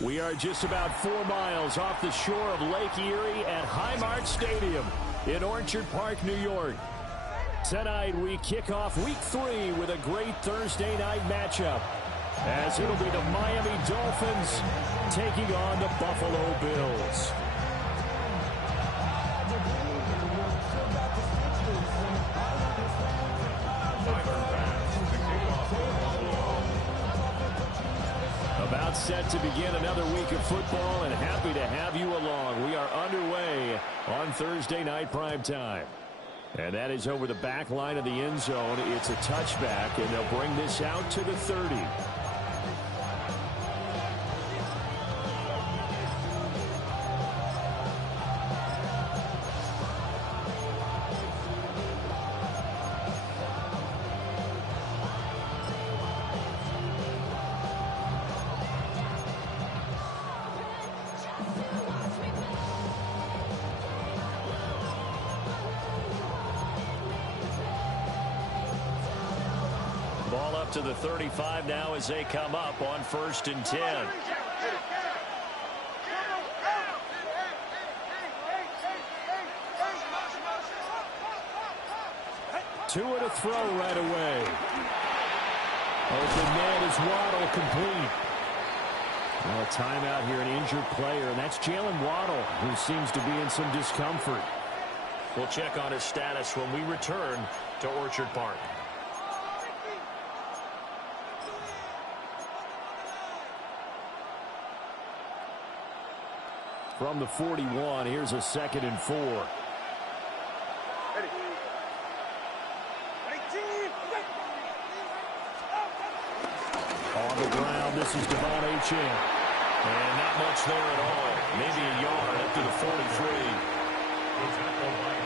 We are just about 4 miles off the shore of Lake Erie at Highmark Stadium in Orchard Park, New York. Tonight we kick off week 3 with a great Thursday night matchup, as it'll be the Miami Dolphins taking on the Buffalo Bills. About set to begin another week of football, and happy to have you along. We are underway on Thursday night primetime. And that is over the back line of the end zone. It's a touchback, and they'll bring this out to the 30. Ball up to the 35 now as they come up on 1st and 10. 2 and a throw right away. Open man is Waddle, complete. Well, a timeout here, an injured player, and that's Jalen Waddle, who seems to be in some discomfort. We'll check on his status when we return to Orchard Park. From the 41, here's a 2nd and 4. On the ground, this is Devon Achane. And not much there at all. Maybe a yard up to the 43.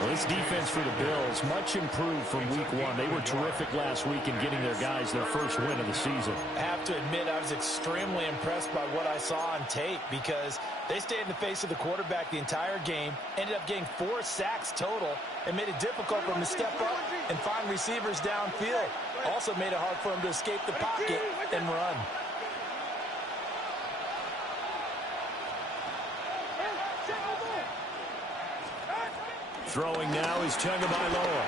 Well, this defense for the Bills, much improved from week 1. They were terrific last week in getting their guys their first win of the season. I have to admit, I was extremely impressed by what I saw on tape, because they stayed in the face of the quarterback the entire game, ended up getting 4 sacks total, and made it difficult for him to step up and find receivers downfield. Also made it hard for him to escape the pocket and run. Throwing now is Tagovailoa.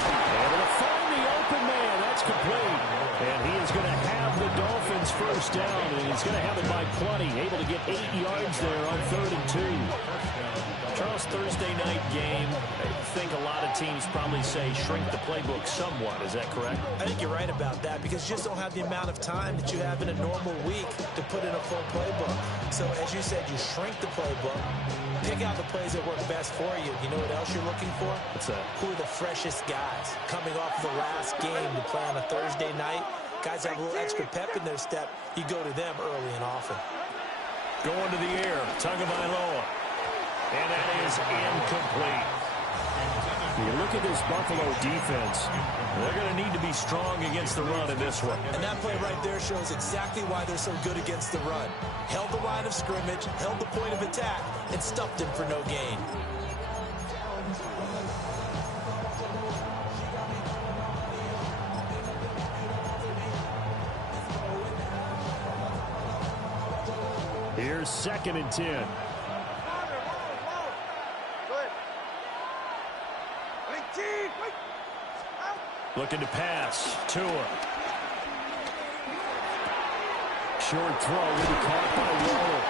Able to find the open man. That's complete. And he is going to have the Dolphins first down, and he's going to have it by plenty. Able to get 8 yards there on 3rd and 2. Charles, Thursday night game, I think a lot of teams probably say shrink the playbook somewhat. Is that correct? I think you're right about that, because you just don't have the amount of time that you have in a normal week to put in a full playbook. So, as you said, you shrink the playbook, pick out the plays that work best for you. You know what else you're looking for? What's that? Who are the freshest guys coming off the last game to play on a Thursday night? Guys have a little extra pep in their step. You go to them early and often. Going to the air, Tagovailoa. And that is incomplete. You look at this Buffalo defense, they're going to need to be strong against the run in this one. And that play right there shows exactly why they're so good against the run. Held the line of scrimmage, held the point of attack, and stuffed him for no gain. Here's 2nd and 10. Looking to pass. Tua. Short throw will be caught by Waddle.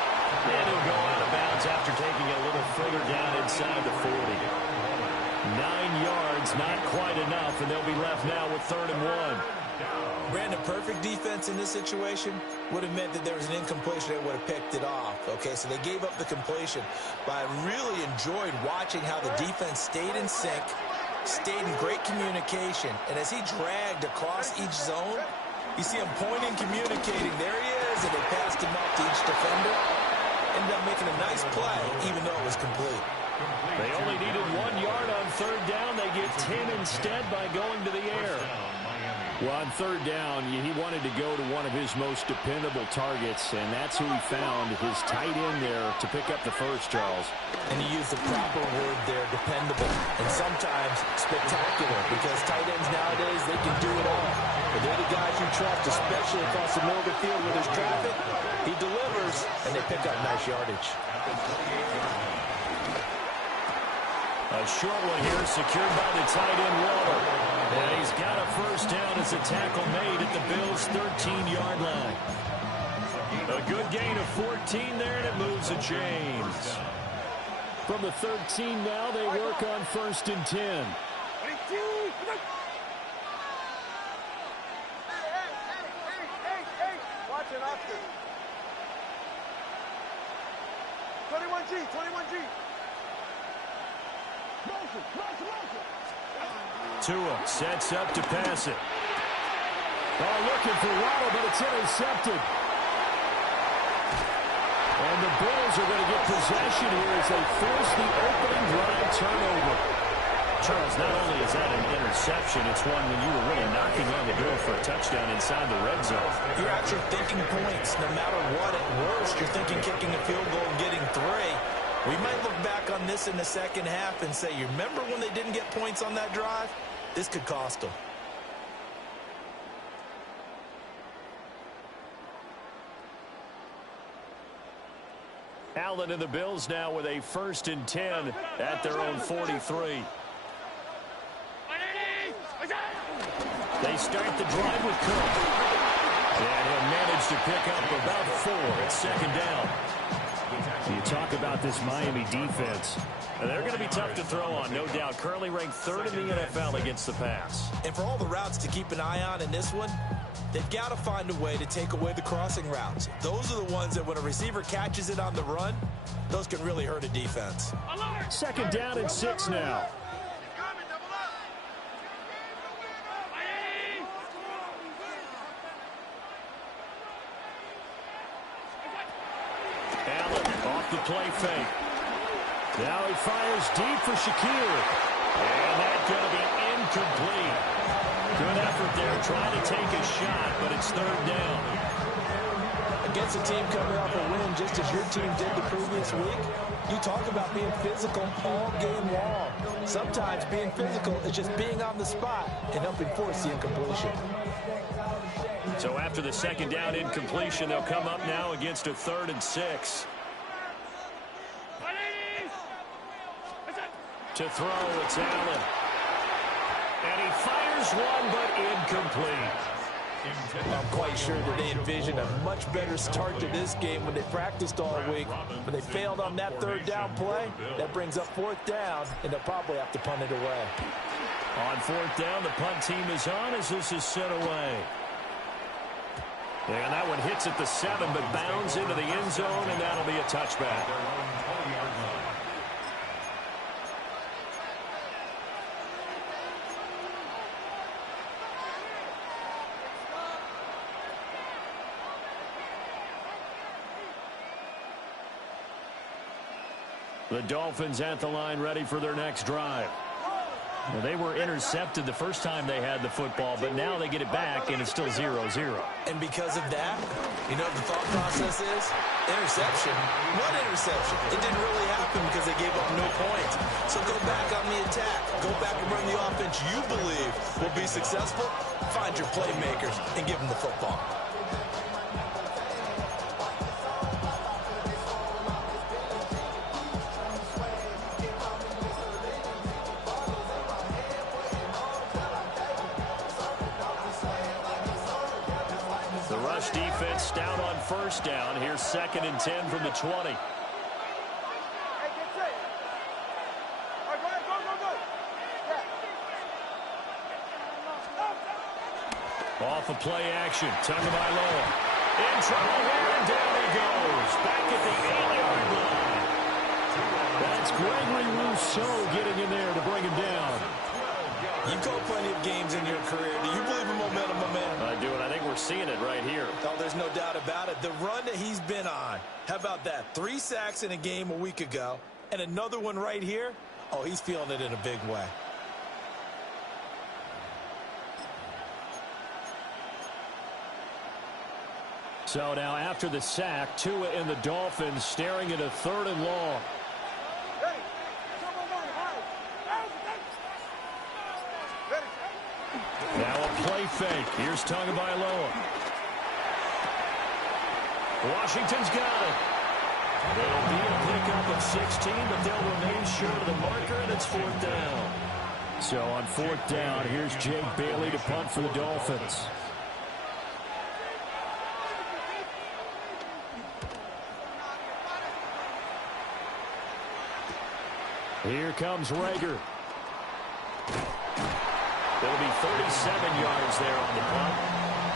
And he'll go out of bounds after taking it a little further down inside the 40. 9 yards, not quite enough, and they'll be left now with 3rd and 1. Brandon, perfect defense in this situation would have meant that there was an incompletion. They would have picked it off. Okay, so they gave up the completion. But I really enjoyed watching how the defense stayed in sync, stayed in great communication, and as he dragged across each zone, you see him pointing, communicating. There he is, and they passed him up to each defender. Ended up making a nice play, even though it was complete. They only needed 1 yard on 3rd down. They get 10 instead by going to the air. Well, on 3rd down, he wanted to go to one of his most dependable targets, and that's who he found, his tight end there, to pick up the first, Charles. And he used the proper word there, are dependable and sometimes spectacular because tight ends nowadays, they can do it all. But they're the guys you trust, especially across the middle of the field where there's traffic. He delivers, and they pick up nice yardage. A short one here, secured by the tight end, Waller. And he's got a first down as a tackle made at the Bills' 13-yard line. A good gain of 14 there, and it moves the chains. From the 13 now, they work on 1st and 10. Watch it, Oscar. 21G. Tua sets up to pass it. Oh, looking for Waddle, but it's intercepted. And the Bills are going to get possession here as they force the opening drive turnover. Charles, not only is that an interception, it's one when you were really knocking on the door for a touchdown inside the red zone. You're actually thinking points. No matter what, at worst, you're thinking kicking a field goal and getting 3. We might look back on this in the second half and say, you remember when they didn't get points on that drive? This could cost them. Allen and the Bills now with a 1st and 10 at their own 43. They start the drive with Cook. And he'll manage to pick up about 4 at 2nd down. You talk about this Miami defense. They're going to be tough to throw on, no doubt. Currently ranked 3rd in the NFL against the pass. And for all the routes to keep an eye on in this one, they've got to find a way to take away the crossing routes. Those are the ones that when a receiver catches it on the run, those can really hurt a defense. 2nd down and 6 now. Allen off the play fake. Now he fires deep for Shakir. And that's going to be incomplete. Good effort there, trying to take a shot, but it's 3rd down. Against a team coming off a win, just as your team did the previous week, you talk about being physical all game long. Sometimes being physical is just being on the spot and helping force the incompletion. So after the 2nd down incompletion, they'll come up now against a 3rd and 6. To throw, it's Allen. And he fires one, but incomplete. I'm quite sure that they envisioned a much better start to this game when they practiced all week. When they failed on that 3rd down play, that brings up 4th down, and they'll probably have to punt it away. On 4th down, the punt team is on as this is sent away. And that one hits at the 7, but bounds into the end zone, and that'll be a touchback. The Dolphins at the line ready for their next drive. Well, they were intercepted the first time they had the football, but now they get it back, and it's still 0-0. And because of that, you know what the thought process is? Interception. What interception? It didn't really happen because they gave up no points. So go back on the attack. Go back and run the offense you believe will be successful. Find your playmakers and give them the football. Defense stout on 1st down. Here's 2nd and 10 from the 20. Off of play action. Tagovailoa in trouble here, and down he goes. Back at the 8-yard line. That's Gregory Rousseau getting in there to bring him down. You've called plenty of games in your career. Do you believe in momentum, my man? I do, and I think we're seeing it right here. Oh, there's no doubt about it. The run that he's been on, how about that? 3 sacks in a game a week ago, and another one right here. Oh, he's feeling it in a big way. So now after the sack, Tua and the Dolphins staring at a 3rd and long. fake. Here's Tagovailoa. Washington's got it. It'll be a pickup of 16, but they'll remain short of the marker, and it's 4th down. So on 4th down, here's Jake Bailey to punt for the Dolphins. Here comes Rager. It'll be 37 yards there on the punt.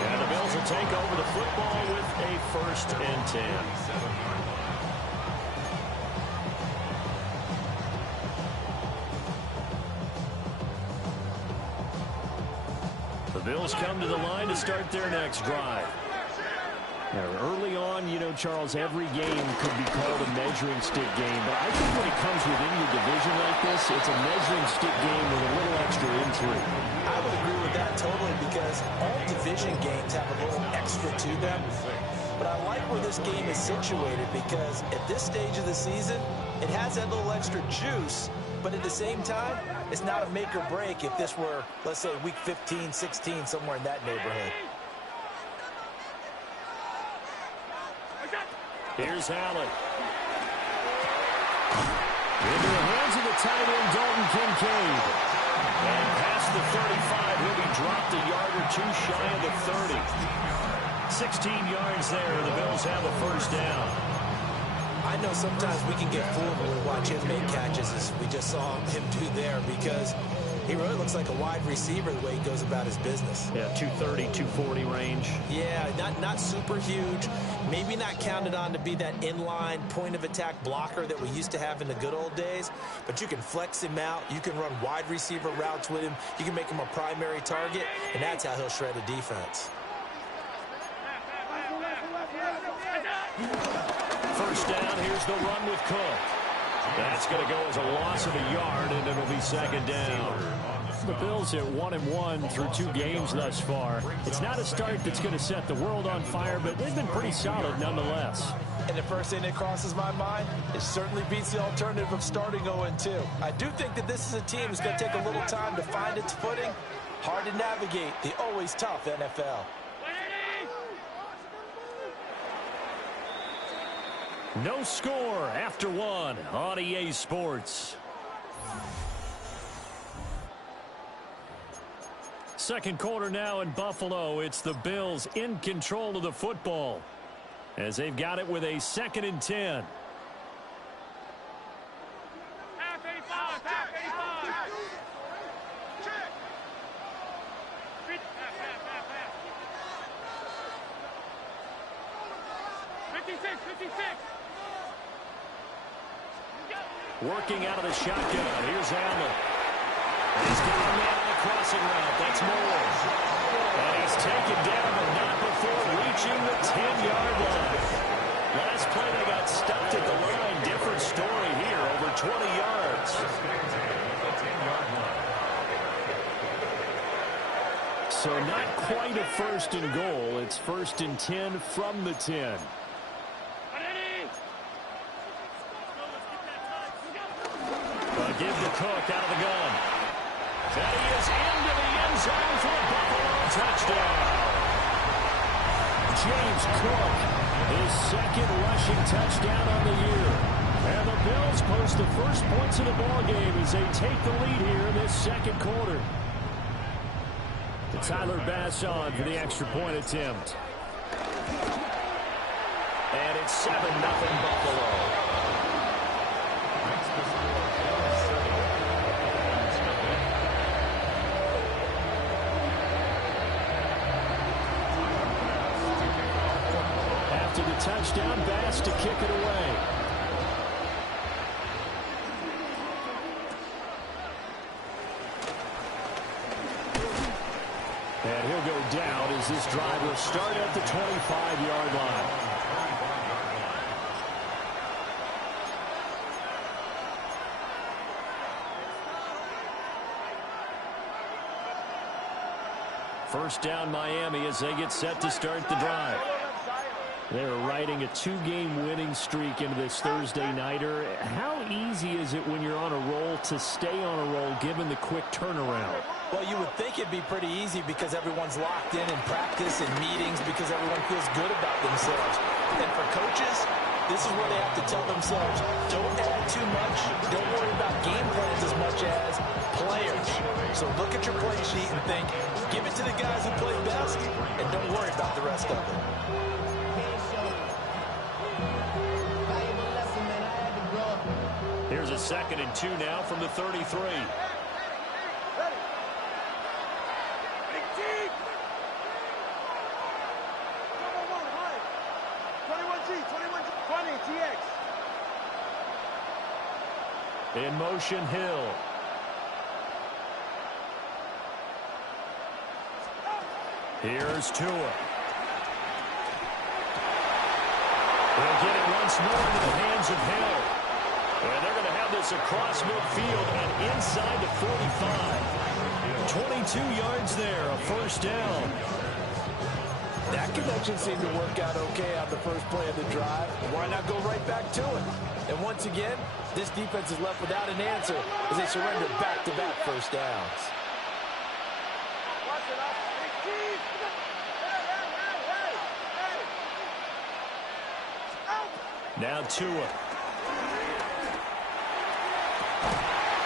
And the Bills will take over the football with a 1st and 10. The Bills come to the line to start their next drive. Now, early on, you know, Charles, every game could be called a measuring stick game. But I think when it comes within your division like this, it's a measuring stick game with a little extra intrigue. I would agree with that totally because all division games have a little extra to them. But I like where this game is situated because at this stage of the season, it has that little extra juice. But at the same time, it's not a make or break if this were, let's say, week 15, 16, somewhere in that neighborhood. Here's Allen. Into the hands of the tight end, Dalton Kincaid. And past the 35, he'll be dropped a yard or two shy of the 30. 16 yards there, and the Bills have a 1st down. I know sometimes we can get fooled when we watch him make catches, as we just saw him do there, because he really looks like a wide receiver the way he goes about his business. Yeah, 230, 240 range. Yeah, not super huge. Maybe not counted on to be that inline point-of-attack blocker that we used to have in the good old days. But you can flex him out. You can run wide receiver routes with him. You can make him a primary target, and that's how he'll shred a defense. 1st down, here's the run with Cook. That's going to go as a loss of a yard, and it'll be 2nd down. The Bills at 1-1 through 2 games thus far. It's not a start that's going to set the world on fire, but they've been pretty solid nonetheless. And the first thing that crosses my mind, it certainly beats the alternative of starting 0-2. I do think that this is a team that's going to take a little time to find its footing. Hard to navigate the always tough NFL. No score after 1 on EA Sports. 2nd quarter now in Buffalo. It's the Bills in control of the football as they've got it with a 2nd and 10. Half 85. 56. Working out of the shotgun. Here's Allen. He's got a man on the crossing route. That's Moore. And he's taken down, but not before reaching the 10-yard line. Last play, they got stuffed at the line. Different story here, over 20 yards. So not quite a 1st and goal. It's 1st and 10 from the 10. Give the Cook out of the gun. And he is into the end zone for a Buffalo touchdown. James Cook, his 2nd rushing touchdown on the year. And the Bills post the first points of the ballgame as they take the lead here in this 2nd quarter. To Tyler Bass on for the extra point attempt. And it's 7-0 Buffalo. After the touchdown, Bass to kick it away. And he'll go down as this drive will start at the 25-yard line. First down Miami as they get set to start the drive. They're riding a 2-game winning streak into this Thursday nighter. How easy is it when you're on a roll to stay on a roll given the quick turnaround? Well, you would think it'd be pretty easy because everyone's locked in practice and meetings because everyone feels good about themselves. And for coaches, this is where they have to tell themselves, don't add too much, don't worry about game plans as much as players. So look at your play sheet and think, give it to the guys who play best, and don't worry about the rest of it. Here's a 2nd and 2 now from the 33. In motion, Hill. Here's Tua. They'll get it once more into the hands of Hill. And they're going to have this across midfield and inside the 45. 22 yards there, a first down. That connection seemed to work out okay on the first play of the drive. Why not go right back to it? And once again, this defense is left without an answer as they surrender back-to-back first downs. Now Tua.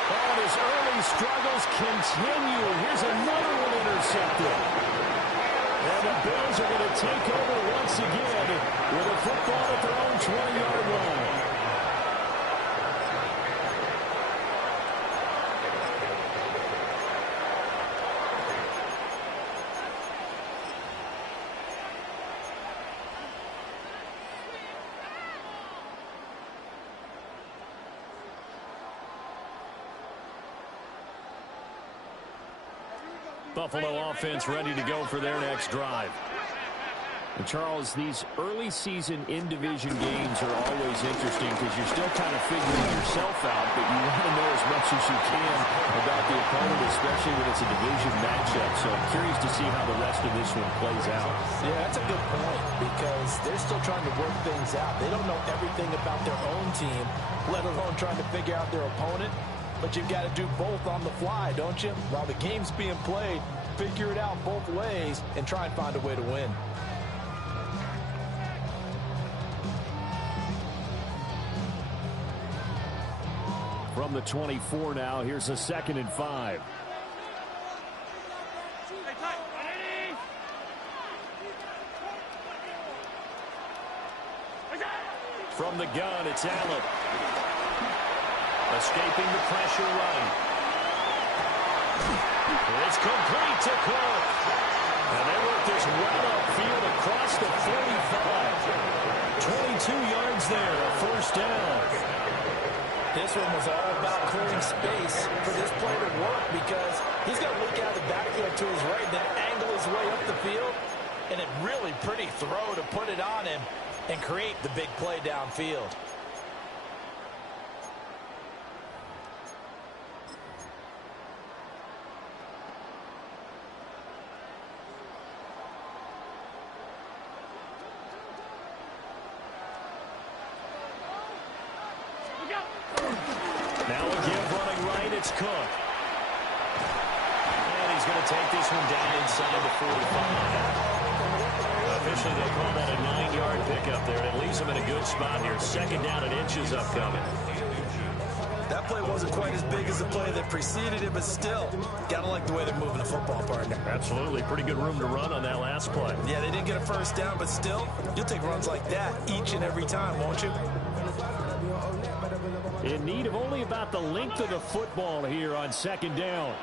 Oh, his early struggles continue. Here's another one intercepted. And the Bills are going to take over once again with a football at their own 20-yard line. Buffalo offense ready to go for their next drive. And Charles, these early season in-division games are always interesting because you're still kind of figuring yourself out, but you want to know as much as you can about the opponent, especially when it's a division matchup. So I'm curious to see how the rest of this one plays out. Yeah, that's a good point because they're still trying to work things out. They don't know everything about their own team, let alone trying to figure out their opponent. But you've got to do both on the fly, don't you? While the game's being played, figure it out both ways and try and find a way to win. From the 24 now, here's a 2nd and 5. From the gun, it's Allen. Escaping the pressure right. It's complete to Cook. And they work this right upfield across the 45. 22 yards there, a first down. This one was all about clearing space for this play to work because he's got to look out of the backfield to his right and then angle his way up the field. And a really pretty throw to put it on him and create the big play downfield. Now again running right, it's Cook. And he's going to take this one down inside the 45. Officially, they call that a 9-yard pickup there. It leaves him in a good spot here. 2nd down and inches upcoming. That play wasn't quite as big as the play that preceded it, but still, gotta like the way they're moving the football, partner. Absolutely. Pretty good room to run on that last play. Yeah, they didn't get a first down, but still, you'll take runs like that each and every time, won't you? In need of only about the length of the football here on 2nd down.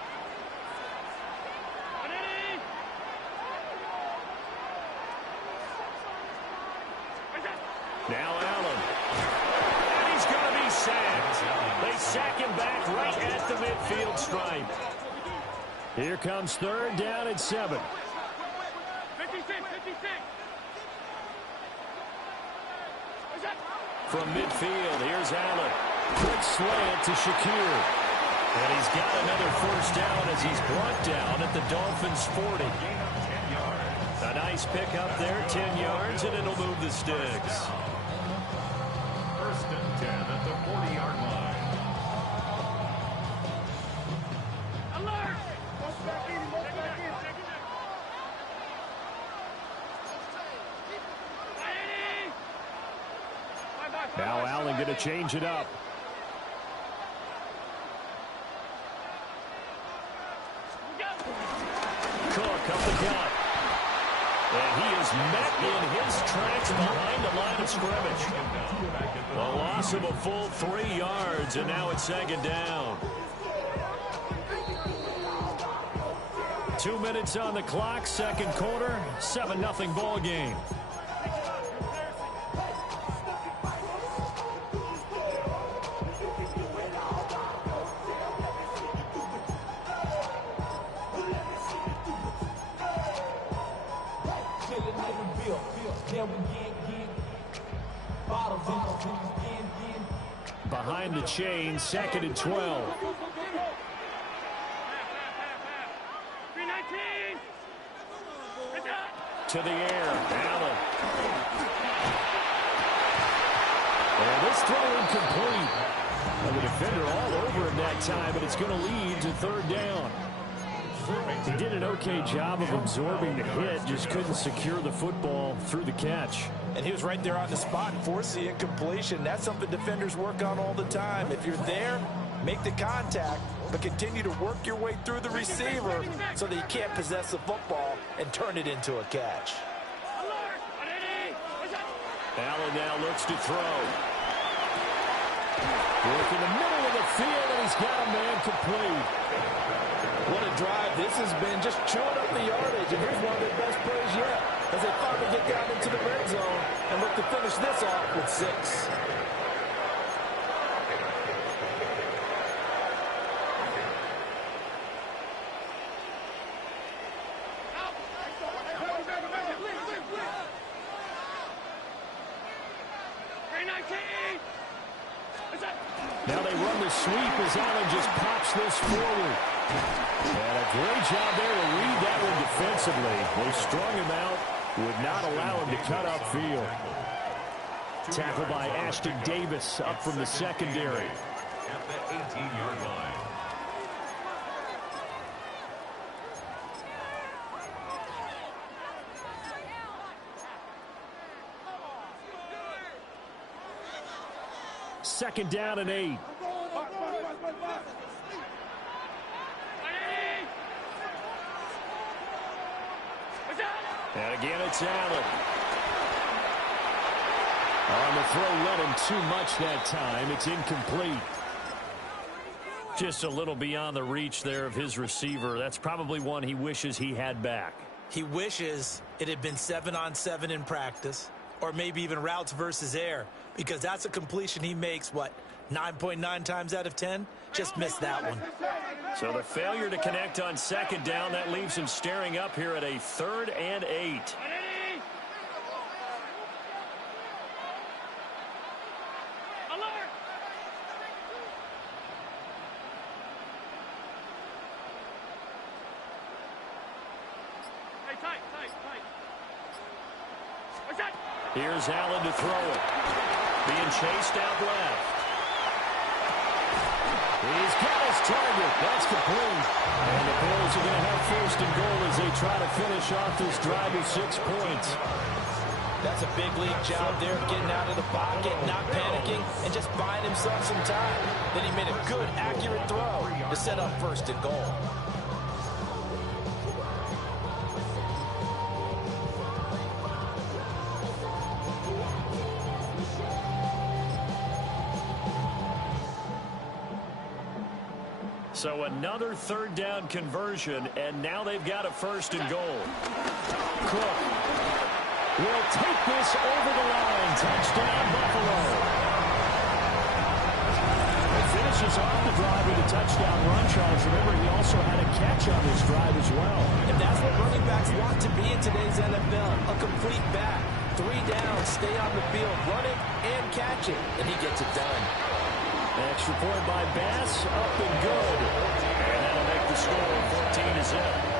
Now Allen. And he's going to be sacked. They sack him back right at the midfield stripe. Here comes 3rd down and 7. 56. From midfield, here's Allen. Quick slant to Shakir. And he's got another first down as he's brought down at the Dolphins' 40. A nice pickup there, 10 yards, and it'll move the sticks. First and 10 at the 40-yard line. Alert! Now Allen going to change it up. Cook up the gut. And he is met in his tracks behind the line of scrimmage. A loss of a full 3 yards, and now it's second down. 2 minutes on the clock, second quarter, 7-0 ball game. Behind the chain, second and 12. 319. To the air, Allen. And this throw incomplete. And the defender all over him that time, but it's going to lead to third down. He did an okay job of absorbing the hit, just couldn't secure the football through the catch. And he was right there on the spot and forced the incompletion. That's something defenders work on all the time. If you're there, make the contact, but continue to work your way through the receiver so that you can't possess the football and turn it into a catch. Allen now looks to throw. Work in the middle of the field, and he's got a man complete. What a drive this has been, just chewing up the yardage. And here's one of their best plays yet as they finally get down into the red zone and look to finish this off with 6. Now they run the sweep as Allen just pops this forward. And a great job there to read that one defensively. They strung him out, would not allow him to cut upfield. Tackled by Ashton Davis up from the secondary. At the 18-yard line. Second down and 8. And again, it's Allen. On the throw, let him too much that time. It's incomplete. Just a little beyond the reach there of his receiver. That's probably one he wishes he had back. He wishes it had been 7-on-7 in practice, or maybe even routes versus air, because that's a completion he makes, 9.9 times out of 10? Just missed that one. So the failure to connect on second down, that leaves him staring up here at a 3rd and 8. Here's Allen to throw it. Being chased out left. He's got his target. That's complete. And the Bills are going to have 1st and goal as they try to finish off this drive with 6 points. That's a big league job there, getting out of the pocket, not panicking, and just buying himself some time. Then he made a good, accurate throw to set up 1st and goal. So another 3rd down conversion, and now they've got a 1st and goal. Cook will take this over the line. Touchdown, Buffalo. It finishes off the drive with a touchdown run, Charles. Remember, he also had a catch on this drive as well. And that's what running backs want to be in today's NFL, a complete back. 3 downs, stay on the field, run it and catch it, and he gets it done. Extra point by Bass, up and good. And that'll make the score 14-0.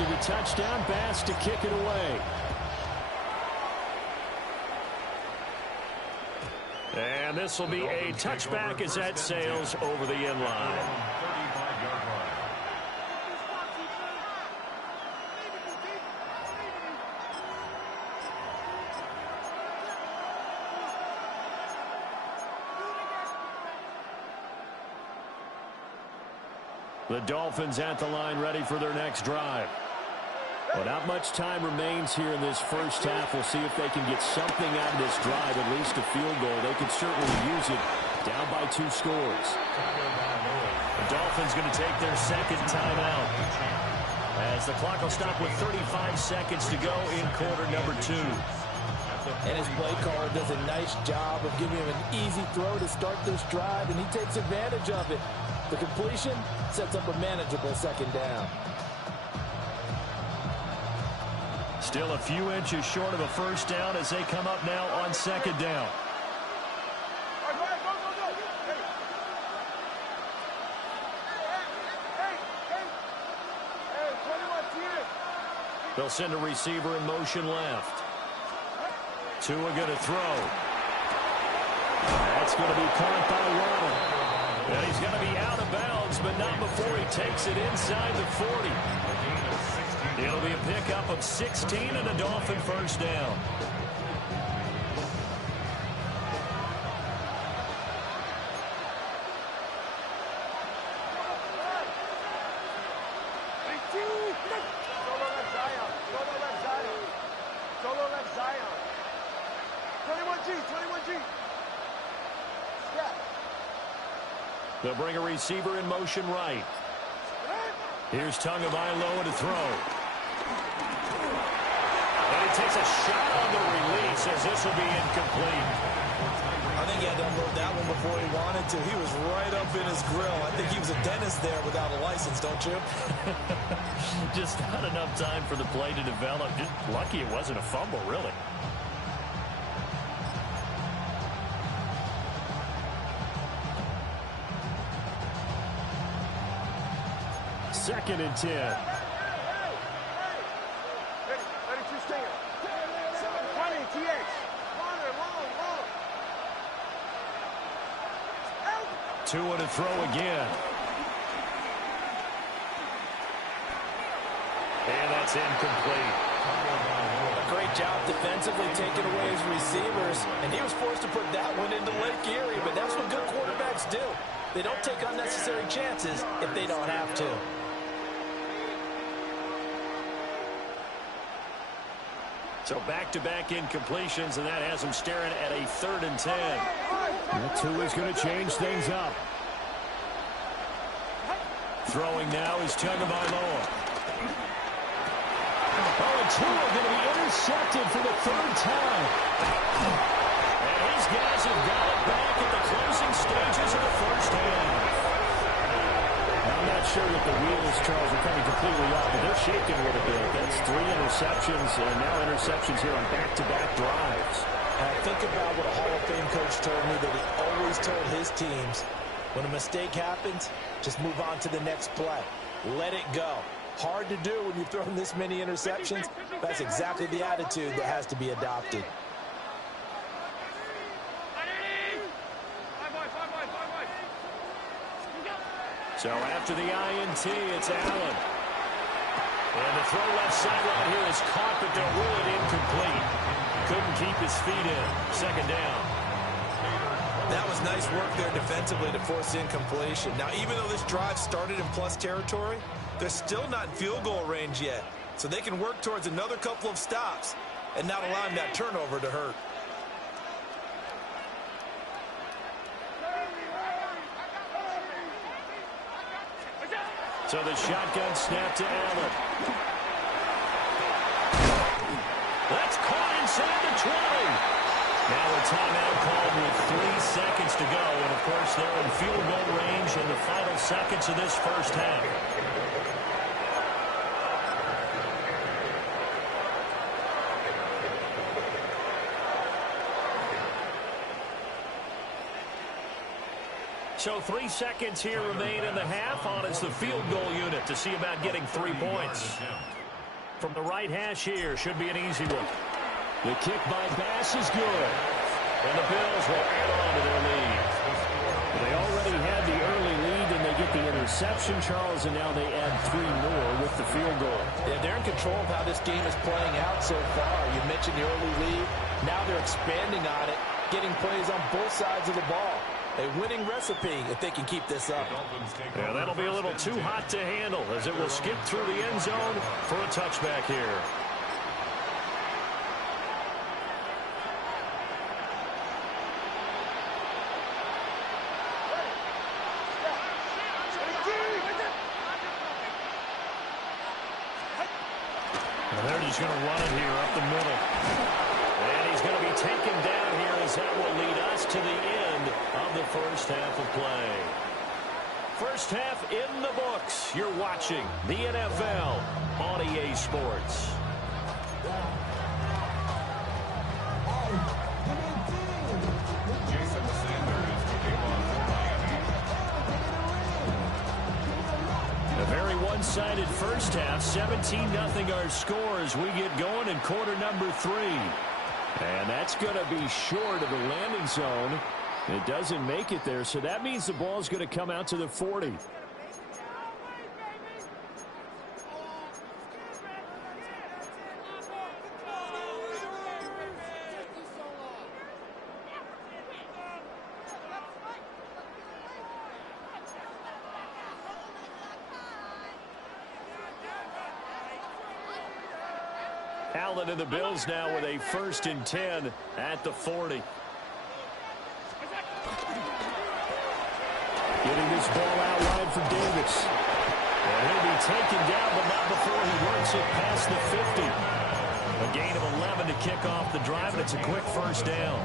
to the touchdown. Bass to kick it away. And this will be a touchback as that sails over the end line. The Dolphins at the line ready for their next drive. Well, not much time remains here in this first half. We'll see if they can get something out of this drive, at least a field goal. They could certainly use it down by 2 scores. The Dolphins going to take their second timeout as the clock will stop with 35 seconds to go in quarter number 2. And his play caller does a nice job of giving him an easy throw to start this drive, and he takes advantage of it. The completion sets up a manageable second down. Still a few inches short of a first down as they come up now on second down. They'll send a receiver in motion left. Tua going to throw. That's going to be caught by Waddle. And he's going to be out of bounds, but not before he takes it inside the 40. It'll be a pickup of 16 and a Dolphin first down. Solo left Zion. 21G. Yeah. They'll bring a receiver in motion right. Here's Tagovailoa to throw. And he takes a shot on the release as this will be incomplete. I think he had to unload that one before he wanted to. He was right up in his grill. I think he was a dentist there without a license, don't you? Just not enough time for the play to develop. Just lucky it wasn't a fumble, really. Second and 10. Ready, two stinger. 20, TH. Tua to throw again. And that's incomplete. A great job defensively taking away his receivers, and he was forced to put that one into Lake Erie, but that's what good quarterbacks do. They don't take unnecessary chances if they don't have to. So back-to-back incompletions, and that has him staring at a 3rd and 10. Tua's going to change things up. Throwing now is Tagovailoa. Oh, and Tua going to be intercepted for the 3rd time. And these guys have got it back at the closing stages of the first half. I'm not sure that the wheels, Charles, are coming completely off, but they're shaking a little bit. That's 3 interceptions, and now interceptions here on back-to-back drives. Think about what a Hall of Fame coach told me, that he always told his teams, when a mistake happens, just move on to the next play. Let it go. Hard to do when you've thrown this many interceptions. That's exactly the attitude that has to be adopted. So after the INT, it's Allen. And the throw left sideline here is caught, but they'll rule it incomplete. Couldn't keep his feet in. Second down. That was nice work there defensively to force incompletion. Now, even though this drive started in plus territory, they're still not in field goal range yet. So they can work towards another couple of stops and not allowing that turnover to hurt. So the shotgun snap to Allen. That's caught inside the 20. Now a timeout called with 3 seconds to go. And, of course, they're in field goal range in the final seconds of this first half. So 3 seconds here remain in the half. On is the field goal unit to see about getting 3 points. From the right hash here, should be an easy one. The kick by Bass is good. And the Bills will add on to their lead. They already had the early lead, and they get the interception, Charles, and now they add 3 more with the field goal. Yeah, they're in control of how this game is playing out so far. You mentioned the early lead. Now they're expanding on it, getting plays on both sides of the ball. A winning recipe if they can keep this up. Yeah, that'll be a little too hot to handle as it will skip through the end zone for a touchback here. And they're just going to run it here up the middle. And he's going to be taken down here as that will lead us to the end of the first half of play. First half in the books. You're watching the NFL on EA Sports. A very one-sided first half. 17-0 our score as we get going in quarter number 3. And that's going to be short of the landing zone. It doesn't make it there, so that means the ball's going to come out to the 40. Allen and the Bills now with a 1st and 10 at the 40. Getting this ball out wide for Davis. And he'll be taken down, but not before he works it past the 50. A gain of 11 to kick off the drive, and it's a quick first down.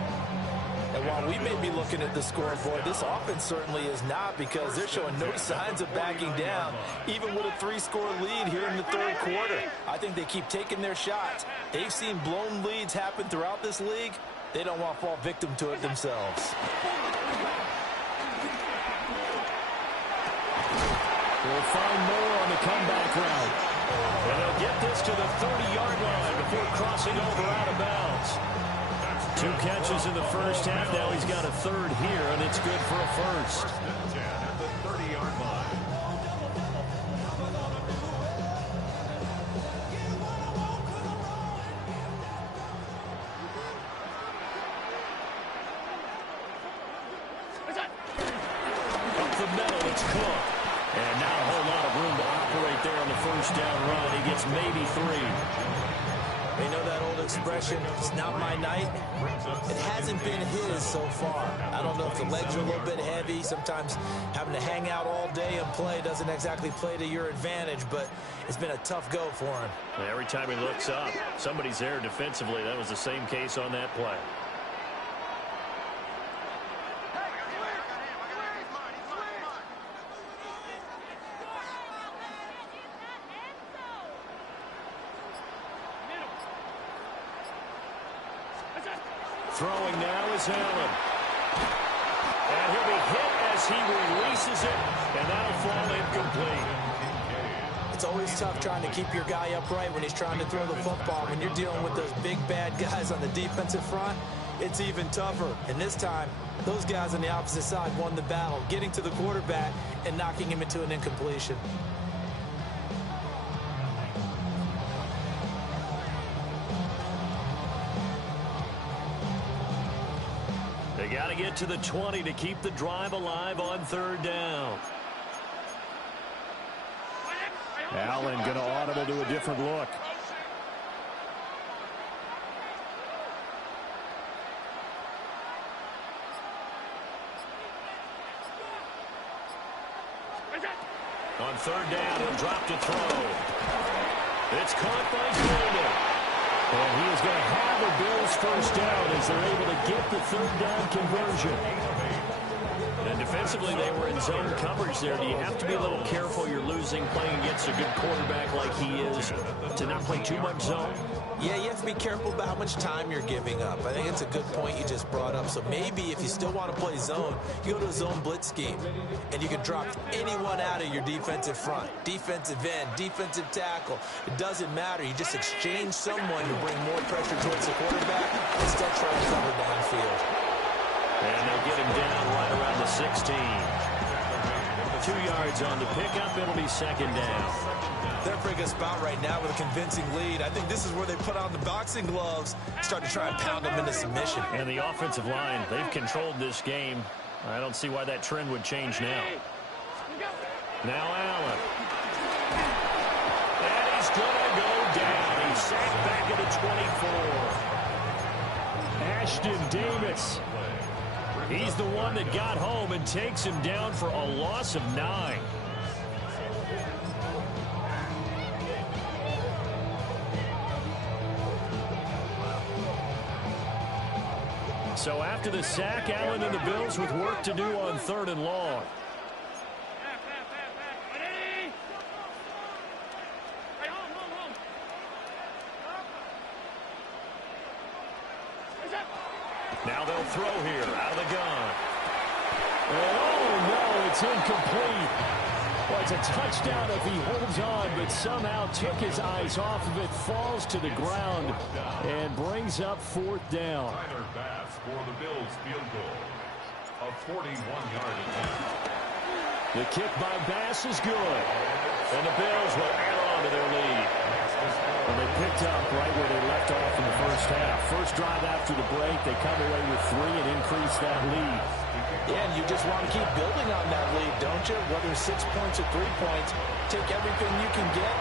And while we may be looking at the scoreboard, this offense certainly is not, because they're showing no signs of backing down, even with a 3-score lead here in the 3rd quarter. I think they keep taking their shots. They've seen blown leads happen throughout this league. They don't want to fall victim to it themselves. We'll find more on the comeback route. And they'll get this to the 30-yard line before crossing over out of bounds. 2 catches in the first half. Now he's got a 3rd here, and it's good for a 1st. At the 30-yard line. Up the middle, it's Cook. And not a whole lot of room to operate there on the first down run. He gets maybe 3. They know that old expression, it's not my night. It hasn't been his so far. I don't know if the legs are a little bit heavy. Sometimes having to hang out all day and play doesn't exactly play to your advantage, but it's been a tough go for him. Every time he looks up, somebody's there defensively. That was the same case on that play. Throwing now is Allen. And he'll be hit as he releases it, and that'll fall incomplete. It's always tough trying to keep your guy upright when he's trying to throw the football. When you're dealing with those big, bad guys on the defensive front, it's even tougher. And this time, those guys on the opposite side won the battle, getting to the quarterback and knocking him into an incompletion. They got to get to the 20 to keep the drive alive on 3rd down. Allen going to audible to a different look. On 3rd down, he'll drop to throw. It's caught by Coleman. And he is going to have the Bills' first down as they're able to get the 3rd down conversion. And Defensively, they were in zone coverage there. Do you have to be a little careful? You're losing, playing against a good quarterback like he is, to not play too much zone? Yeah, you have to be careful about how much time you're giving up. I think it's a good point you just brought up. So maybe if you still want to play zone, you go to a zone blitz scheme, and you can drop anyone out of your defensive front, defensive end, defensive tackle. It doesn't matter. You just exchange someone to bring more pressure towards the quarterback and still try to cover downfield. And they'll get him down right around the 16. 2 yards on the pickup. It'll be second down. They're pretty good spot right now with a convincing lead. I think this is where they put on the boxing gloves, start to try and pound them into submission. And the offensive line, they've controlled this game. I don't see why that trend would change now. Now Allen. And he's going to go down. He's sacked back at the 24. Ashton Davis. He's the one that got home and takes him down for a loss of 9. So after the sack, Allen and the Bills with work to do on 3rd and long. Now they'll throw here out of the gun. And oh no, it's incomplete. Well, it's a touchdown if he holds on, but somehow took his eyes off of it, falls to the ground, and brings up 4th down. Tyler Bass for the Bills field goal. A 41-yard attempt. The kick by Bass is good. And the Bills will add on to their lead. Well, they picked up right where they left off in the first half. First drive after the break, they come away with 3 and increase that lead. Yeah, and you just want to keep building on that lead, don't you? Whether it's 6 points or 3 points, take everything you can get,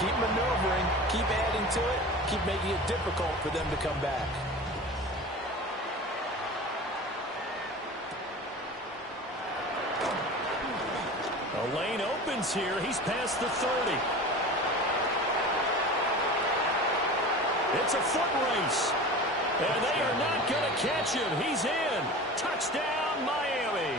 keep maneuvering, keep adding to it, keep making it difficult for them to come back. A lane opens here. He's past the 30. It's a foot race. And they are not going to catch him. He's in. Touchdown, Miami.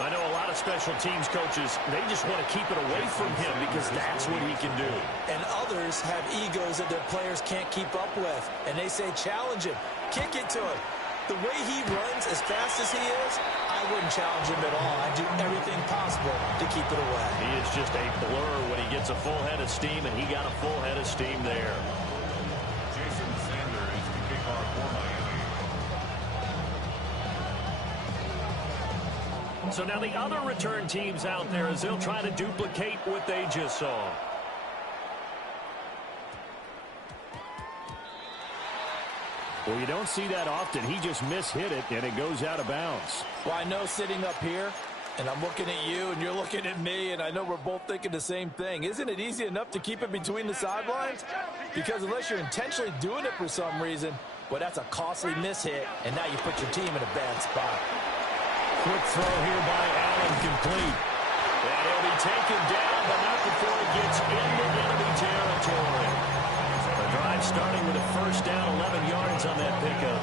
I know a lot of special teams coaches, they just want to keep it away from him because that's what he can do. And others have egos that their players can't keep up with. And they say, challenge him. Kick it to him. The way he runs as fast as he is, I wouldn't challenge him at all. I'd do everything possible to keep it away. He is just a blur when he gets a full head of steam, and he got a full head of steam there. Jason Sanders is the kickoff for Miami. So now the other return teams out there as they'll try to duplicate what they just saw. Well, you don't see that often. He just mishit it, and it goes out of bounds. Well, I know sitting up here, and I'm looking at you, and you're looking at me, and I know we're both thinking the same thing. Isn't it easy enough to keep it between the sidelines? Because unless you're intentionally doing it for some reason, well, that's a costly mishit, and now you put your team in a bad spot. Quick throw here by Allen, complete. And he'll be taken down, but not before he gets into enemy territory. The drive starting with a first down, 11 yards on that pickup.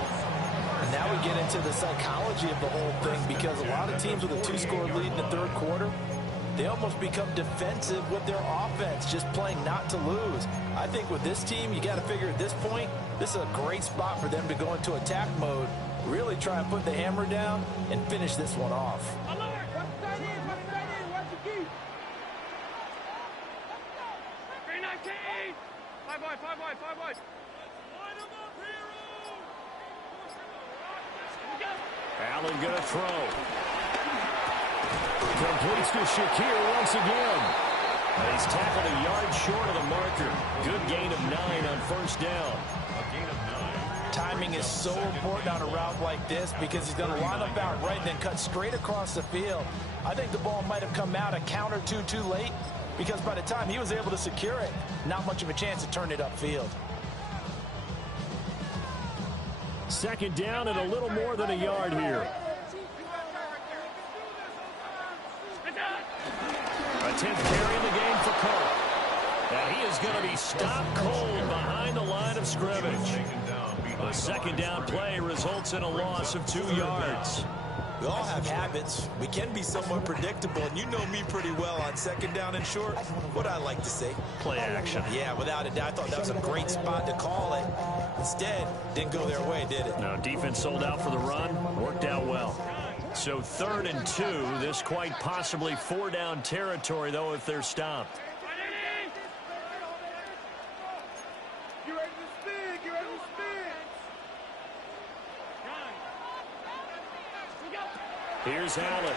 And now we get into the psychology of the whole thing because a lot of teams with a 2-score lead in the 3rd quarter, they almost become defensive with their offense, just playing not to lose. I think with this team, you got to figure at this point, this is a great spot for them to go into attack mode, really try and put the hammer down and finish this one off. Allen going to throw. Completes to Shakir once again. He's tackled a yard short of the marker. Good gain of 9 on first down. A gain of 9. Timing is so important on a route like this because he's going to line up out right and then cut straight across the field. I think the ball might have come out a count or two too late because by the time he was able to secure it, not much of a chance to turn it upfield. Second down and a little more than a yard here. A 10th carry in the game for Cole. And he is going to be stopped cold behind the line of scrimmage. The second down play results in a loss of 2 yards. We all have habits. We can be somewhat predictable, and you know me pretty well on second down and short. What I like to say? Play action. Yeah, without a doubt. I thought that was a great spot to call it. Instead, didn't go their way, did it? No, defense sold out for the run. Worked out well. So 3rd and 2. This quite possibly 4-down territory, though, if they're stopped. Here's Allen.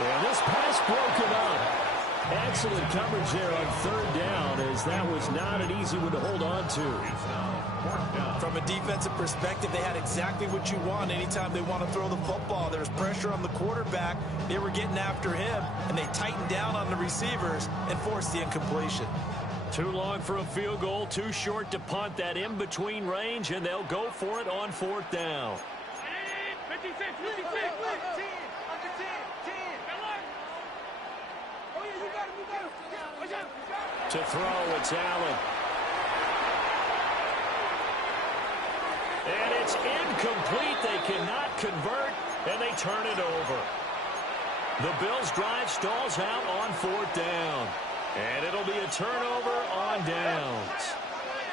And this pass broken up. Excellent coverage there on 3rd down, as that was not an easy one to hold on to. From a defensive perspective, they had exactly what you want anytime they want to throw the football. There's pressure on the quarterback. They were getting after him, and they tightened down on the receivers and forced the incompletion. Too long for a field goal, too short to punt. That in-between range, and they'll go for it on 4th down. To throw, it's Allen. And it's incomplete. They cannot convert, and they turn it over. The Bills' drive stalls out on 4th down. And it'll be a turnover on downs.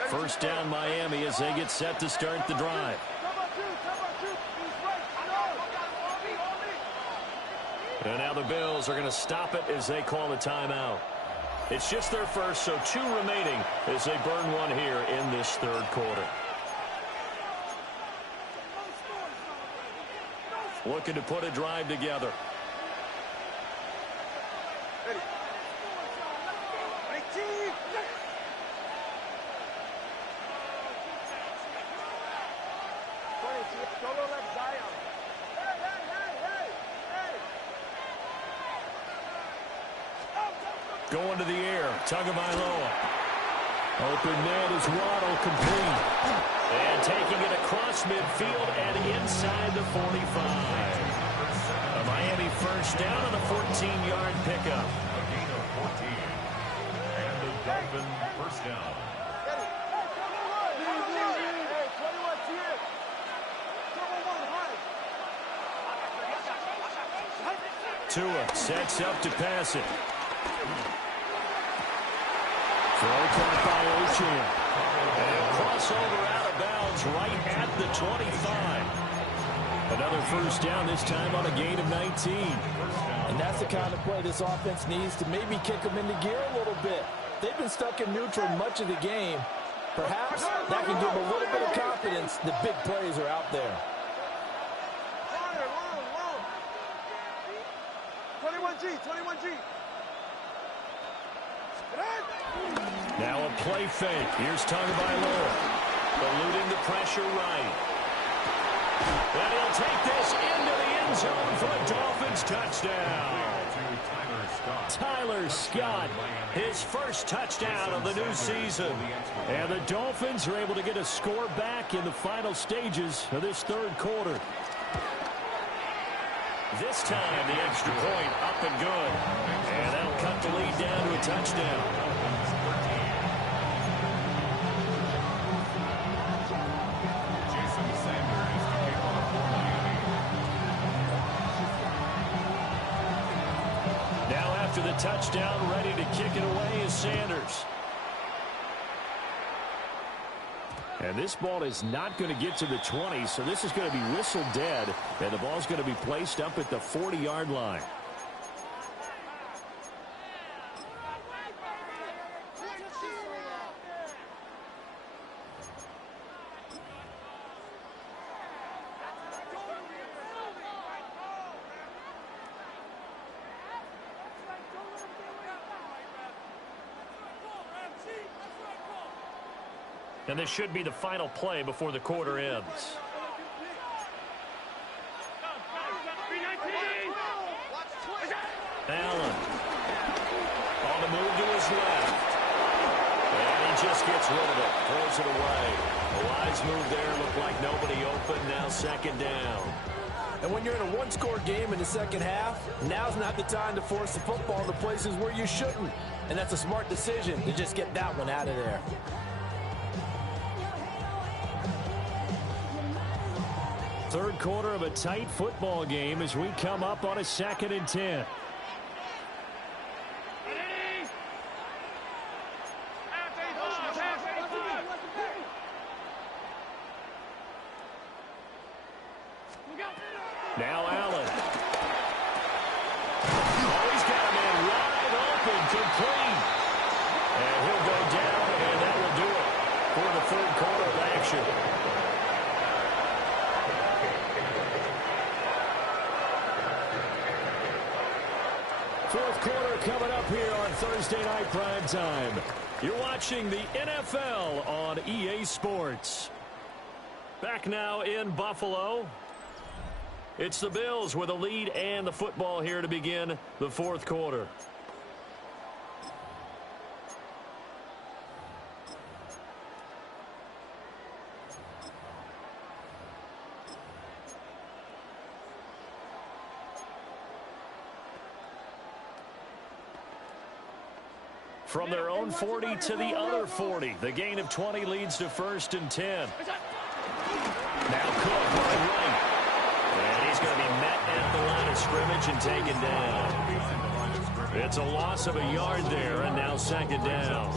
1st down, Miami, as they get set to start the drive. And now the Bills are going to stop it as they call a timeout. It's just their first, so 2 remaining as they burn one here in this 3rd quarter. Looking to put a drive together. Going to the air, Tagovailoa. Open man is Waddle, complete. And taking it across midfield and inside the 45. A Miami 1st down on the 14-yard pickup. A gain of 14. And the Dolphin 1st down. Tua sets up to pass it. Throw caught by Ocean. And crossover out of bounds right at the 25. Another 1st down, this time on a gain of 19. And that's the kind of play this offense needs to maybe kick them into gear a little bit. They've been stuck in neutral much of the game. Perhaps that can give them a little bit of confidence that big plays are out there. 21G. Now a play fake. Here's Tagovailoa. Eluding the pressure right. And he'll take this into the end zone for a Dolphins touchdown. Tyler Scott, his first touchdown of the new season. And the Dolphins are able to get a score back in the final stages of this 3rd quarter. This time, the extra point up and good. And that'll cut the lead down to a touchdown. Now after the touchdown, ready to kick it away is Sanders. And this ball is not going to get to the 20, so this is going to be whistled dead, and the ball's going to be placed up at the 40-yard line. And this should be the final play before the quarter ends. Allen on the move to his left. And he just gets rid of it. Throws it away. A wise move there. Looked like nobody open. Now 2nd down. And when you're in a one-score game in the second half, now's not the time to force the football to places where you shouldn't. And that's a smart decision to just get that one out of there. Third quarter of a tight football game as we come up on a 2nd and 10. Now Allen. Oh, he's got a man wide open, complete. And he'll go down, and that will do it for the third quarter of action. Fourth quarter coming up here on Thursday Night Prime Time. You're watching the NFL on EA Sports. Back now in Buffalo. It's the Bills with a lead and the football here to begin the fourth quarter. From their own 40 to the other 40. The gain of 20 leads to 1st and 10. Now Cook wide right. And he's going to be met at the line of scrimmage and taken down. It's a loss of a yard there, and now 2nd down.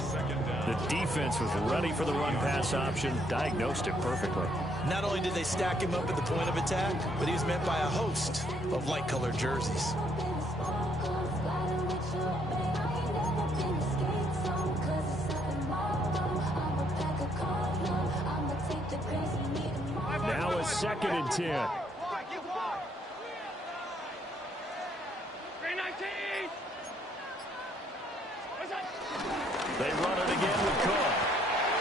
The defense was ready for the run-pass option, diagnosed it perfectly. Not only did they stack him up at the point of attack, but he was met by a host of light-colored jerseys. Now a 2nd and 10. They run it again with Cook.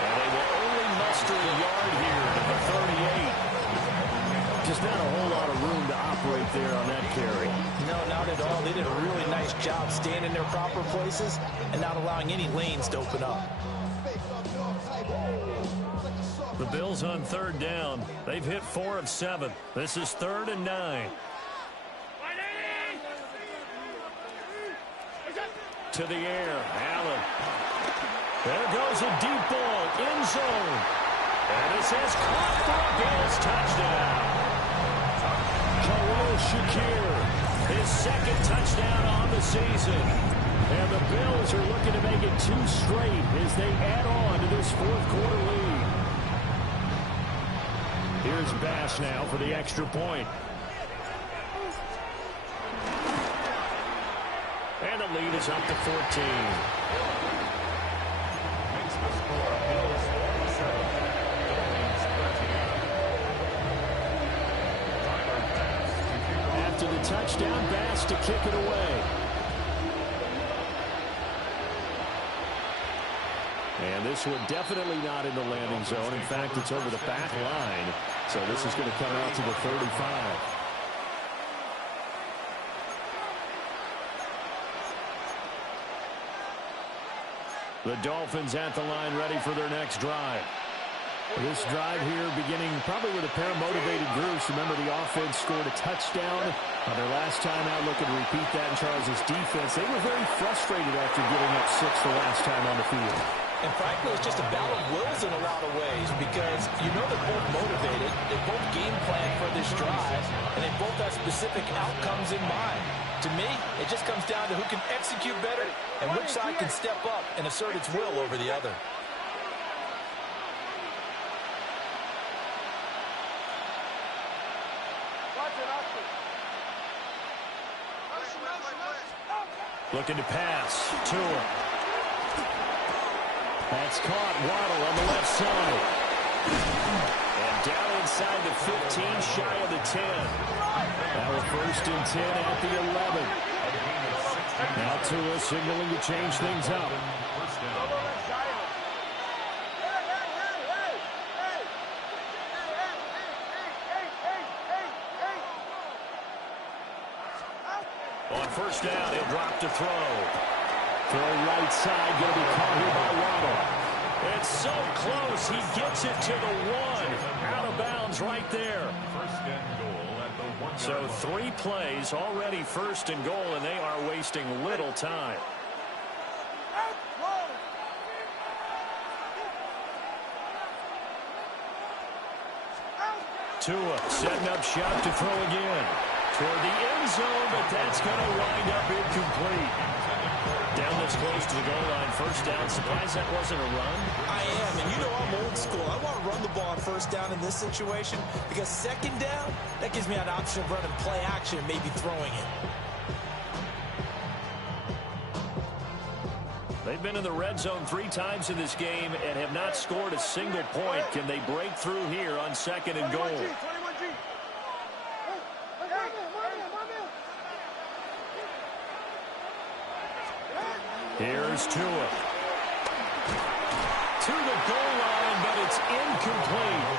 And they will only muster a yard here at the 38. Just not a whole lot of room to operate there on that carry. No, not at all. They did a really nice job staying in their proper places and not allowing any lanes to open up. The Bills on 3rd down. They've hit 4 of 7. This is 3rd and 9. To the air, Allen. There goes a deep ball, end zone. And this is caught for a Bills touchdown. Khalil Shakir, his 2nd touchdown on the season. And the Bills are looking to make it 2 straight as they add on to this fourth quarter lead. Here's Bass now for the extra point. And the lead is up to 14. After the touchdown, Bass to kick it away. And this one definitely not in the landing zone. In fact, it's over the back line. So this is going to come out to the 35. The Dolphins at the line ready for their next drive. This drive here beginning probably with a pair of motivated groups. Remember, the offense scored a touchdown on their last time out. Looking to repeat that in Charles' defense. They were very frustrated after giving up 6 the last time on the field. And frankly, it's just a battle of wills in a lot of ways because you know they're both motivated, they both game plan for this drive, and they both have specific outcomes in mind. To me, it just comes down to who can execute better and which side can step up and assert its will over the other. Looking to pass. Tua. That's caught. Waddle on the left side. And down inside the 15, shy of the 10. Now a 1st and 10 at the 11. Now Tua signaling to change things up. On 1st down, he'll drop to throw. Throw right side, going to be caught here by Waddle. It's so close, he gets it to the 1. Out of bounds right there. 1st and goal at the So 3 plays, already first and goal, and they are wasting little time. Tua setting up shop to throw again. Toward the end zone, but that's going to wind up incomplete. Down this close to the goal line, first down. Surprised that wasn't a run? I am, and you know I'm old school. I want to run the ball on first down in this situation because second down, that gives me an option of running play action and maybe throwing it. They've been in the red zone 3 times in this game and have not scored a single point. Can they break through here on second and goal? Here's Tua. To the goal line, but it's incomplete.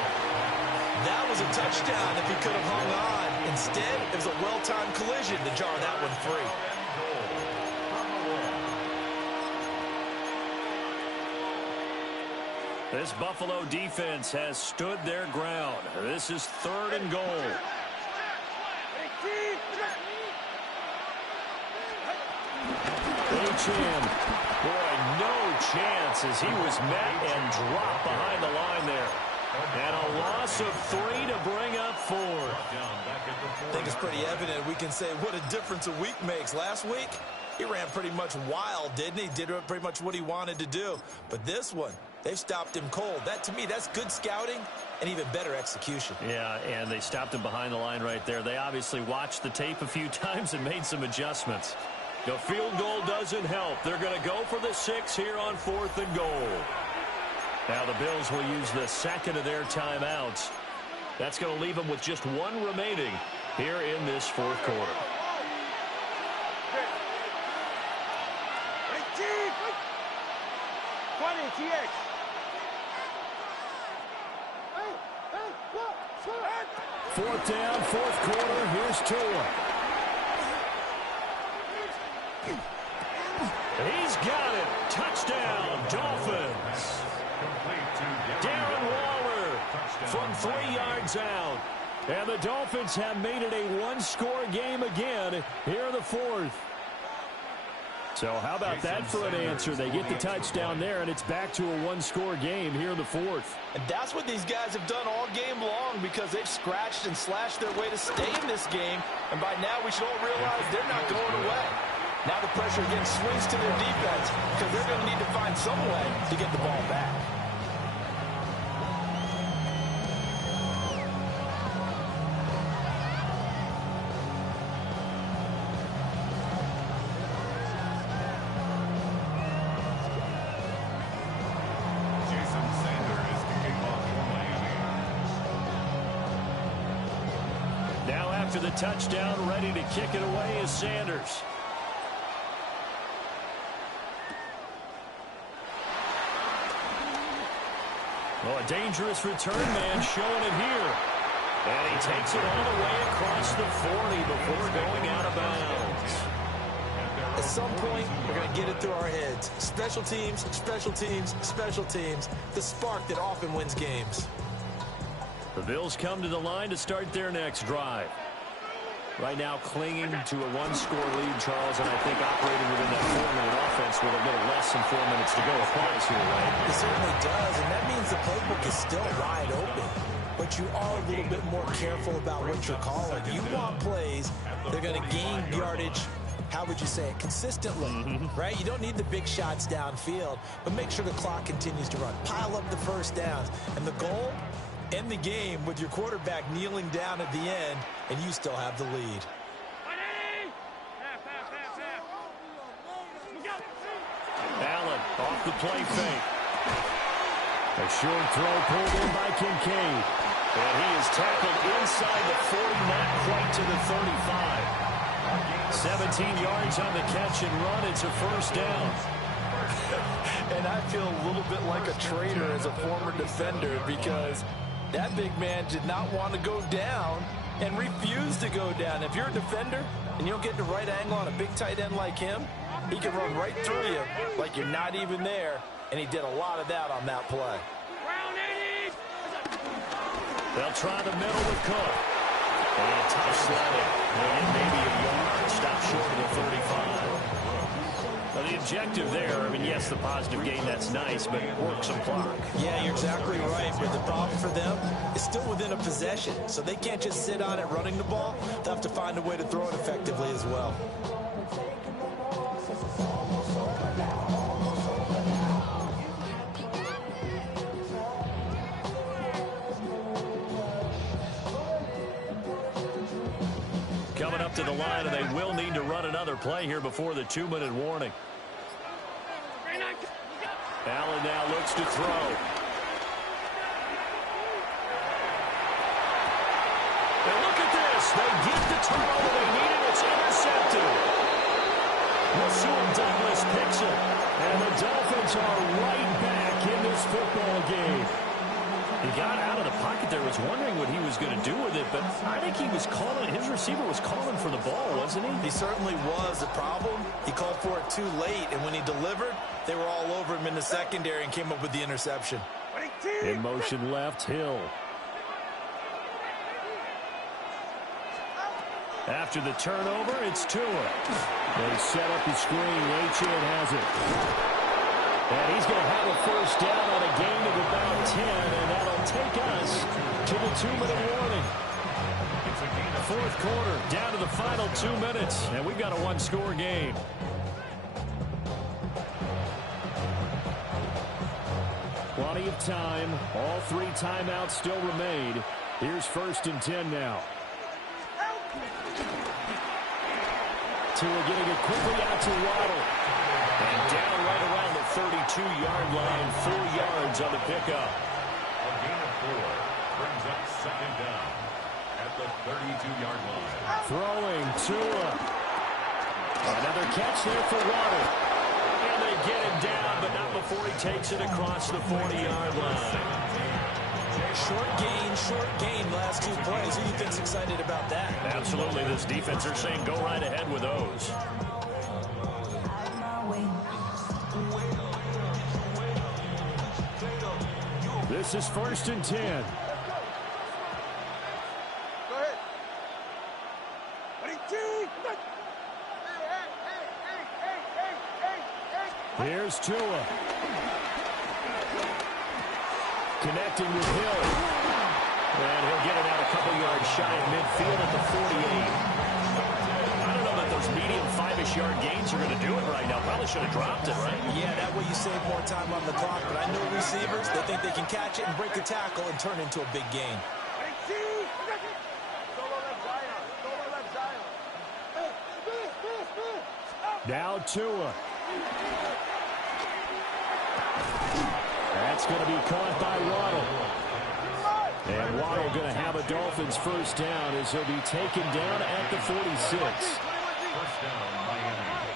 That was a touchdown if he could have hung on. Instead, it was a well-timed collision to jar that one free. This Buffalo defense has stood their ground. This is 3rd and goal. H.M. Boy, no chance as he was met and dropped behind the line there. And a loss of 3 to bring up 4. I think it's pretty evident we can say what a difference a week makes. Last week, he ran pretty much wild, didn't he? Did pretty much what he wanted to do. But this one, they've stopped him cold. That, to me, that's good scouting and even better execution. Yeah, and they stopped him behind the line right there. They obviously watched the tape a few times and made some adjustments. The field goal doesn't help. They're going to go for the 6 here on 4th and goal. Now the Bills will use the second of their timeouts. That's going to leave them with just 1 remaining here in this 4th quarter. Fourth down, 4th quarter. Here's Tua. He's got it. Touchdown, Dolphins. Darren Waller from 3 yards out. And the Dolphins have made it a 1-score game again here in the 4th. So how about that for an answer? They get the touchdown there, and it's back to a 1-score game here in the 4th. And that's what these guys have done all game long because they've scratched and slashed their way to stay in this game. And by now we should all realize they're not going away. Now the pressure again swings to their defense because they're going to need to find some way to get the ball back. Now after the touchdown, ready to kick it away is Sanders. Oh, a dangerous return man showing it here. And he takes it all the way across the 40 before going out of bounds. At some point, we're going to get it through our heads. Special teams, special teams, special teams. The spark that often wins games. The Bills come to the line to start their next drive. Right now clinging to a 1-score lead, Charles, and I think operating within that 4-minute offense with a little less than 4 minutes to go applies here, right? It certainly does, and that means the playbook is still wide open. But you are a little bit more careful about what you're calling. You want plays that are going to gain yardage, how would you say it, consistently, right? You don't need the big shots downfield, but make sure the clock continues to run. Pile up the first downs, and the goal, end the game with your quarterback kneeling down at the end, and you still have the lead. Allen off the play fake. A short throw pulled in by Kincaid. And he is tackled inside the 40, not quite to the 35. 17 yards on the catch and run. It's a first down. And I feel a little bit like a traitor as a former defender because that big man did not want to go down and refused to go down. If you're a defender and you don't get the right angle on a big tight end like him, he can run right through you like you're not even there, and he did a lot of that on that play. They'll try the middle with Cook. And tough sledding. And maybe a yard. Stop short of the 35. Well, the objective there, I mean, yes, the positive gain, that's nice, but work some clock. Yeah, you're exactly right. But the problem for them is still within a possession. So they can't just sit on it running the ball. They'll have to find a way to throw it effectively as well. Coming up to the line, and they will need to run another play here before the 2-minute warning. Allen now looks to throw. And look at this. They get the turnover they needed. It's intercepted. Rasul Douglas picks it. And the Dolphins are right back in this football game. He got out of the pocket there, was wondering what he was going to do with it, but I think he was calling, his receiver was calling for the ball, wasn't he? He certainly was. The problem, he called for it too late, and when he delivered, they were all over him in the secondary and came up with the interception. In motion left, Hill. After the turnover, it's Tua. They set up the screen. Achane has it. And he's going to have a first down on a gain of about 10, and that'll take us to the 2-minute warning. Fourth quarter, down to the final 2 minutes, and we've got a one-score game. Plenty of time. All 3 timeouts still remain. Here's 1st and 10 now. Tua getting it quickly out to Waddle. And down right around the 32-yard line, 4 yards on the pickup. A gain of 4 brings up 2nd down at the 32-yard line. Throwing Tua. Another catch there for Waddle. And they get him down, but not before he takes it across the 40-yard line. Short gain last 2 plays. Who do you think's excited about that? Absolutely. This defense are saying go right ahead with those. This is 1st and 10. Go ahead. Here's Tua. Connecting with Hill. And he'll get it out a couple yards shy of midfield at the 48. I don't know that those medium 5-ish yard gains are going to do it right now. Probably should have dropped it, right? Yeah, that way you save more time on the clock. But I know receivers, they think they can catch it and break a tackle and turn into a big gain. Now Tua. That's going to be caught by Waddle. And Waddle going to have a Dolphins first down as he'll be taken down at the 46. First down, Miami.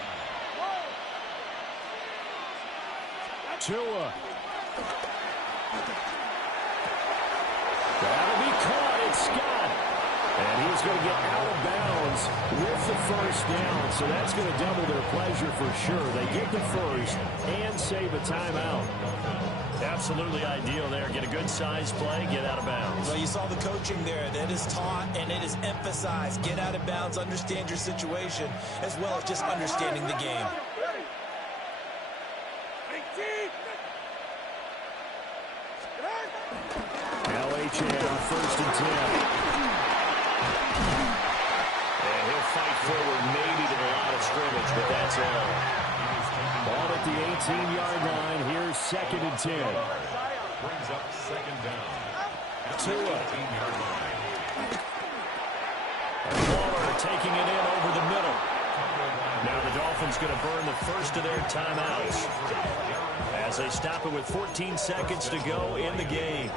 Tua. That'll be caught. It's Scott. And he's going to get out of bounds with the first down. So that's going to double their pleasure for sure. They get the first and save a timeout. Absolutely ideal there. Get a good size play, get out of bounds. Well, you saw the coaching there. That is taught and it is emphasized. Get out of bounds, understand your situation, as well as just understanding the game. Now Achane on 1st and 10. And he'll fight forward maybe to the line of scrimmage, but that's all. Ball at the 18-yard line. Here's 2nd and 10. Brings up 2nd down at the Tua. 18-yard line. And Waller taking it in over the middle. Now the Dolphins going to burn the first of their timeouts as they stop it with 14 seconds to go in the game.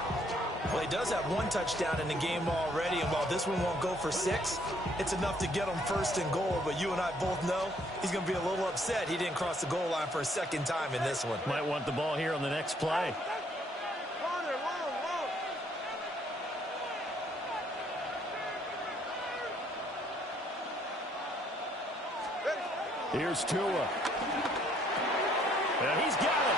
Well, he does have 1 touchdown in the game already, and while this one won't go for 6, it's enough to get him 1st and goal. But you and I both know he's going to be a little upset he didn't cross the goal line for a 2nd time in this one. Might want the ball here on the next play. Here's Tua. And he's got it.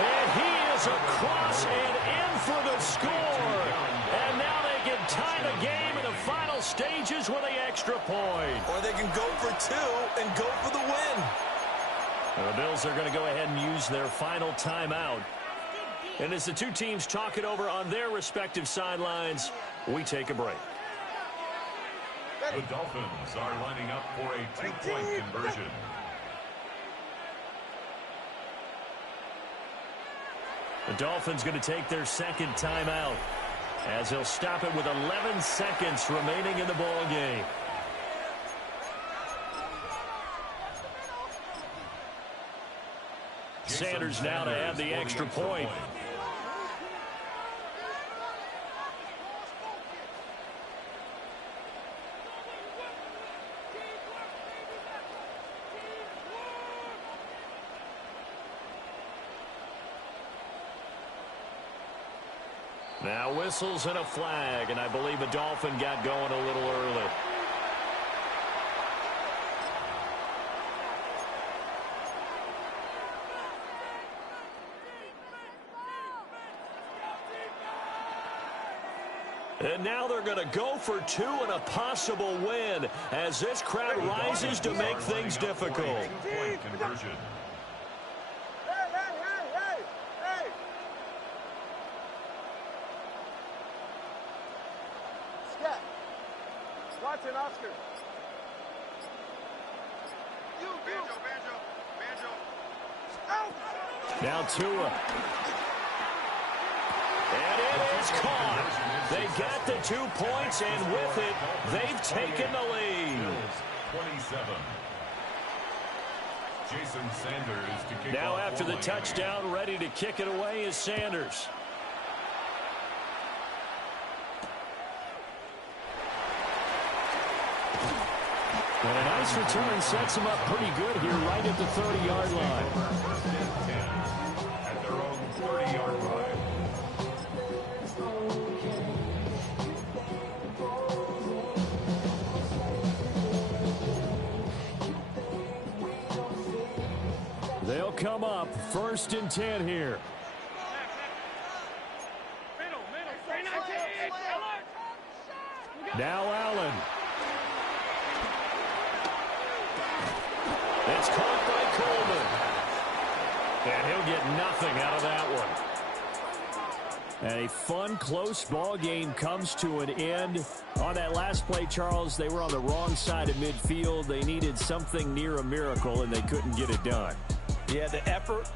And he is across and in for the score. And now they can tie the game in the final stages with the extra point. Or they can go for two and go for the win. The Bills are going to go ahead and use their final timeout. And as the two teams talk it over on their respective sidelines, we take a break. The Dolphins are lining up for a two-point conversion. The Dolphins going to take their second timeout as he'll stop it with 11 seconds remaining in the ball game. Sanders now to add the extra point. Now whistles and a flag, and I believe a Dolphin got going a little early. And now they're going to go for two and a possible win as this crowd rises to make things difficult. Two-point conversion. Hey! Scat. Watson, Oscar. Banjo. Now Tua. And it is caught. They got the 2 points, and with it, they've taken the lead. Bills 27. Jason Sanders to kick Now off after the line. touchdown, ready to kick it away is Sanders. And a nice return sets him up pretty good here right at the 30-yard line. First and 10 at their own 30-yard line. They'll come up first and 10 here. Now Allen. It's caught by Coleman. And he'll get nothing out of that one. And a fun, close ball game comes to an end. On that last play, Charles, they were on the wrong side of midfield. They needed something near a miracle, and they couldn't get it done. Yeah, the effort